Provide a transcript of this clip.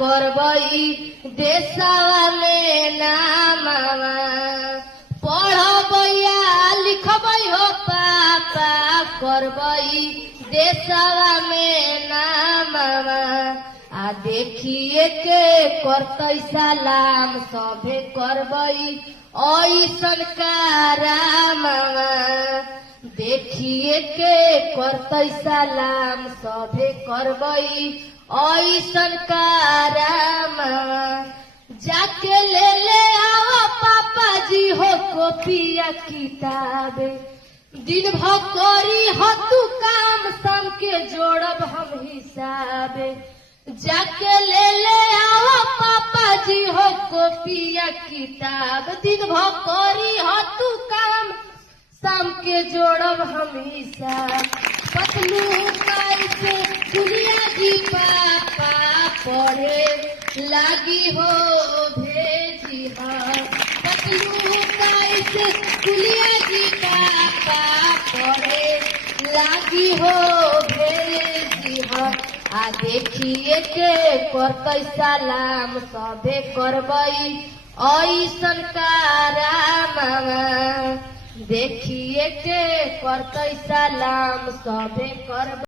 करबई देशवा में नामवा पढ़बैया लिखबई हो पापा करबई देशवा में नामवा आ देखिए के करतई सलाम सभे करबई ऐसन कारामवा देखिए के करतई सलाम सभे करबई ऐसन कारामवा जाके ले आओ पापा जी हो कॉपिया किताब दिन भर करी हो तू काम शाम के जोड़ब हम हिसाब जाके ले आओ पापा जी हो कॉपिया किताब दिन भर करी हो तू काम शाम के जोड़ब हम हिसाब पतलू कैसे दुनिया की पापा पढ़े लागी हो भेजी पतलू कैसे दुनिया की पापा पढ़े लागी हो भेजी आ देखिए के करतई सलाम सभे करबई ऐसन कारामवा देखिए के करतई सलाम सभे करबई।